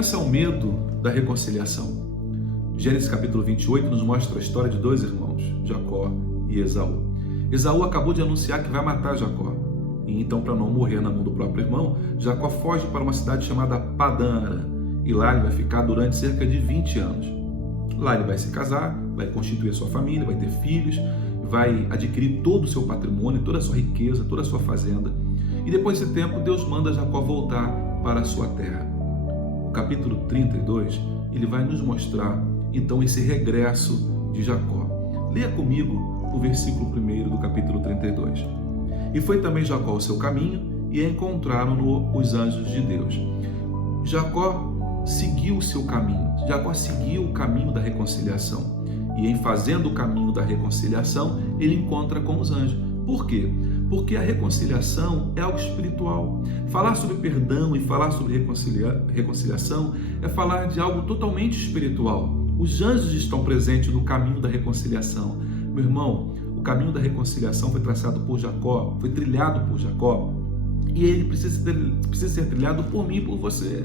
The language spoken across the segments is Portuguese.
vença o medo da reconciliação. Gênesis capítulo 28 nos mostra a história de dois irmãos, Jacó e Esaú. Esaú acabou de anunciar que vai matar Jacó. E então, para não morrer na mão do próprio irmão, Jacó foge para uma cidade chamada Padã Arã. E lá ele vai ficar durante cerca de 20 anos. Lá ele vai se casar, vai constituir a sua família, vai ter filhos, vai adquirir todo o seu patrimônio, toda a sua riqueza, toda a sua fazenda. E depois desse tempo, Deus manda Jacó voltar para a sua terra. O capítulo 32, ele vai nos mostrar, então, esse regresso de Jacó. Leia comigo o versículo 1 do capítulo 32. E foi também Jacó o seu caminho, e encontraram-no os anjos de Deus. Jacó seguiu o seu caminho. Jacó seguiu o caminho da reconciliação. E em fazendo o caminho da reconciliação, ele encontra com os anjos. Por quê? Porque a reconciliação é algo espiritual. Falar sobre perdão e falar sobre reconciliação é falar de algo totalmente espiritual. Os anjos estão presentes no caminho da reconciliação. Meu irmão, o caminho da reconciliação foi traçado por Jacó, foi trilhado por Jacó, e ele precisa ser trilhado por mim e por você.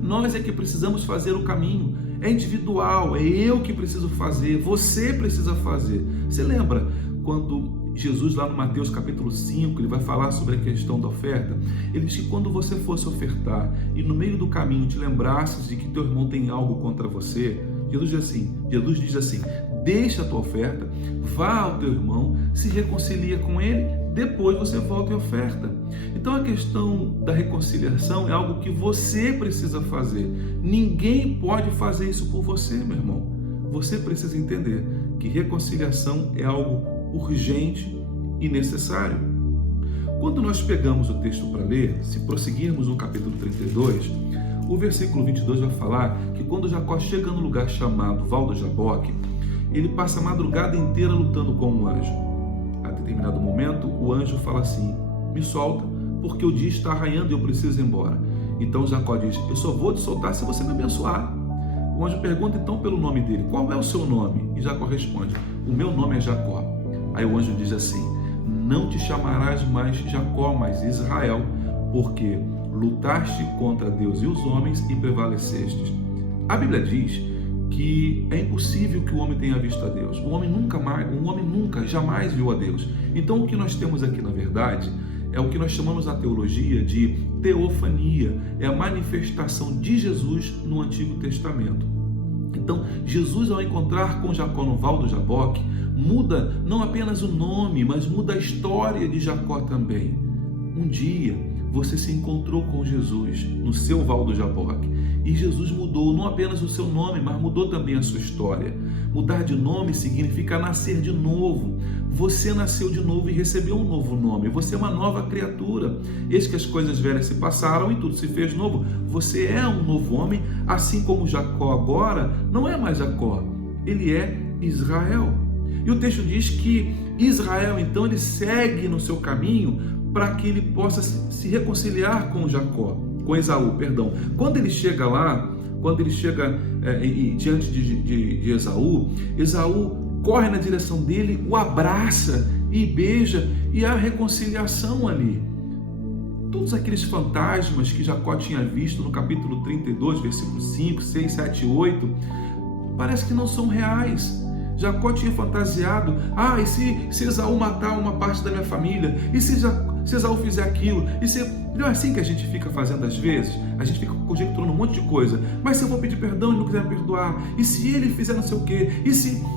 Nós é que precisamos fazer o caminho. É individual, é eu que preciso fazer, você precisa fazer. Você lembra quando Jesus, lá no Mateus capítulo 5, ele vai falar sobre a questão da oferta? Ele diz que quando você fosse ofertar e no meio do caminho te lembrasses de que teu irmão tem algo contra você, Jesus diz assim, deixa a tua oferta, vá ao teu irmão, se reconcilia com ele, depois você volta e oferta. Então a questão da reconciliação é algo que você precisa fazer. Ninguém pode fazer isso por você, meu irmão. Você precisa entender que reconciliação é algo urgente e necessário. Quando nós pegamos o texto para ler, se prosseguirmos no capítulo 32, o versículo 22 vai falar que quando Jacó chega no lugar chamado Val do Jaboque, ele passa a madrugada inteira lutando com um anjo. A determinado momento, o anjo fala assim, me solta, porque o dia está arraiando e eu preciso ir embora. Então Jacó diz, eu só vou te soltar se você me abençoar. O anjo pergunta então pelo nome dele, qual é o seu nome? E Jacó responde, o meu nome é Jacó. Aí o anjo diz assim, não te chamarás mais Jacó, mas Israel, porque lutaste contra Deus e os homens e prevalecestes. A Bíblia diz que é impossível que o homem tenha visto a Deus. O homem nunca, jamais viu a Deus. Então o que nós temos aqui, na verdade, é o que nós chamamos na teologia de teofania, é a manifestação de Jesus no Antigo Testamento. Então, Jesus, ao encontrar com Jacó no Val do Jaboque, muda não apenas o nome, mas muda a história de Jacó também. Um dia, você se encontrou com Jesus no seu Val do Jaboque, e Jesus mudou não apenas o seu nome, mas mudou também a sua história. Mudar de nome significa nascer de novo. Você nasceu de novo e recebeu um novo nome. Você é uma nova criatura. Eis que as coisas velhas se passaram e tudo se fez novo. Você é um novo homem, assim como Jacó agora não é mais Jacó. Ele é Israel. E o texto diz que Israel, então, ele segue no seu caminho para que ele possa se reconciliar com Jacó, com Esaú, perdão. Quando ele chega lá, diante de Esaú, Esaú corre na direção dele, o abraça e beija, e há reconciliação ali. Todos aqueles fantasmas que Jacó tinha visto no capítulo 32, versículos 5, 6, 7 e 8, parece que não são reais. Jacó tinha fantasiado, e se Esaú matar uma parte da minha família? E se Esaú fizer aquilo? Não é assim que a gente fica fazendo às vezes? A gente fica conjecturando um monte de coisa. Mas se eu vou pedir perdão e não quiser me perdoar? E se ele fizer não sei o quê?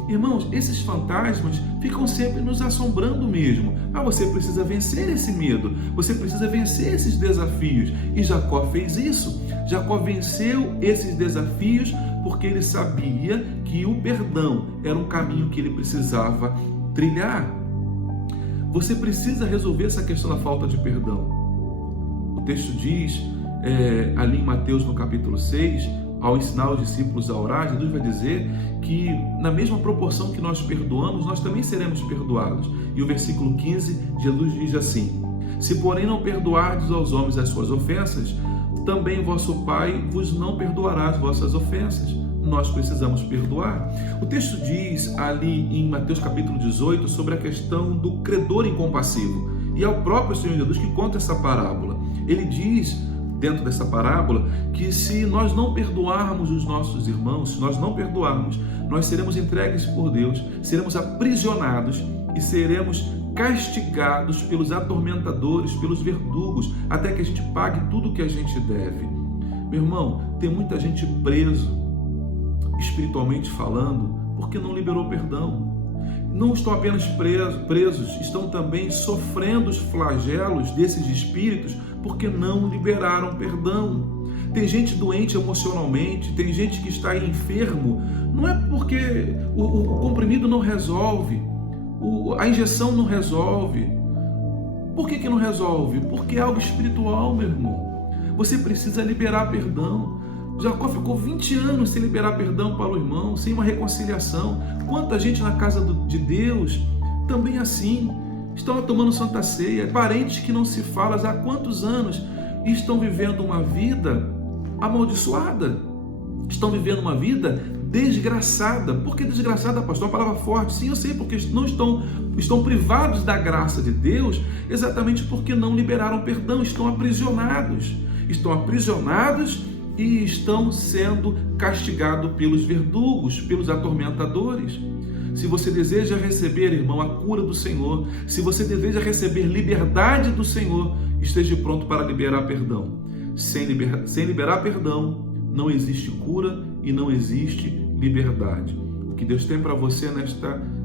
Irmãos, esses fantasmas ficam sempre nos assombrando mesmo. Mas você precisa vencer esse medo. Você precisa vencer esses desafios. E Jacó fez isso. Jacó venceu esses desafios porque ele sabia que o perdão era um caminho que ele precisava trilhar. Você precisa resolver essa questão da falta de perdão. O texto diz, ali em Mateus no capítulo 6, ao ensinar os discípulos a orar, Jesus vai dizer que na mesma proporção que nós perdoamos, nós também seremos perdoados. E o versículo 15, Jesus diz assim, se porém não perdoardes aos homens as suas ofensas, também vosso Pai vos não perdoará as vossas ofensas. Nós precisamos perdoar. O texto diz ali em Mateus capítulo 18 sobre a questão do credor incompassivo. E é o próprio Senhor Jesus que conta essa parábola. Ele diz dentro dessa parábola que se nós não perdoarmos os nossos irmãos, se nós não perdoarmos, nós seremos entregues por Deus, seremos aprisionados e seremos castigados pelos atormentadores, pelos verdugos, até que a gente pague tudo o que a gente deve. Meu irmão, tem muita gente preso, espiritualmente falando, porque não liberou perdão. Não estão apenas presos, estão também sofrendo os flagelos desses espíritos porque não liberaram perdão. Tem gente doente emocionalmente, tem gente que está enfermo, não é porque o comprimido não resolve, a injeção não resolve. Por que não resolve? Porque é algo espiritual, meu irmão. Você precisa liberar perdão. Jacó ficou 20 anos sem liberar perdão para o irmão, sem uma reconciliação. Quanta gente na casa de Deus também assim, estão tomando Santa Ceia, parentes que não se falam há quantos anos e estão vivendo uma vida amaldiçoada, estão vivendo uma vida desgraçada. Por que desgraçada, pastor? Uma palavra forte. Sim, eu sei, porque não estão privados da graça de Deus, exatamente porque não liberaram perdão, estão aprisionados e estão sendo castigados pelos verdugos, pelos atormentadores. Se você deseja receber, irmão, a cura do Senhor, se você deseja receber liberdade do Senhor, esteja pronto para liberar perdão. Sem liberar perdão, não existe cura e não existe liberdade. O que Deus tem para você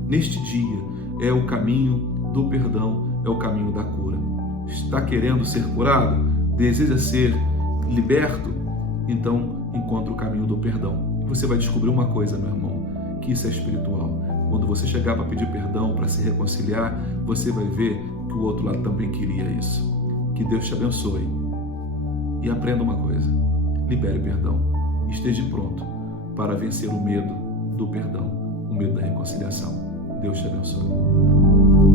neste dia é o caminho do perdão, é o caminho da cura. Está querendo ser curado? Deseja ser liberto? Então, encontre o caminho do perdão. Você vai descobrir uma coisa, meu irmão, que isso é espiritual. Quando você chegar para pedir perdão, para se reconciliar, você vai ver que o outro lado também queria isso. Que Deus te abençoe. E aprenda uma coisa: libere perdão. Esteja pronto para vencer o medo do perdão, o medo da reconciliação. Deus te abençoe.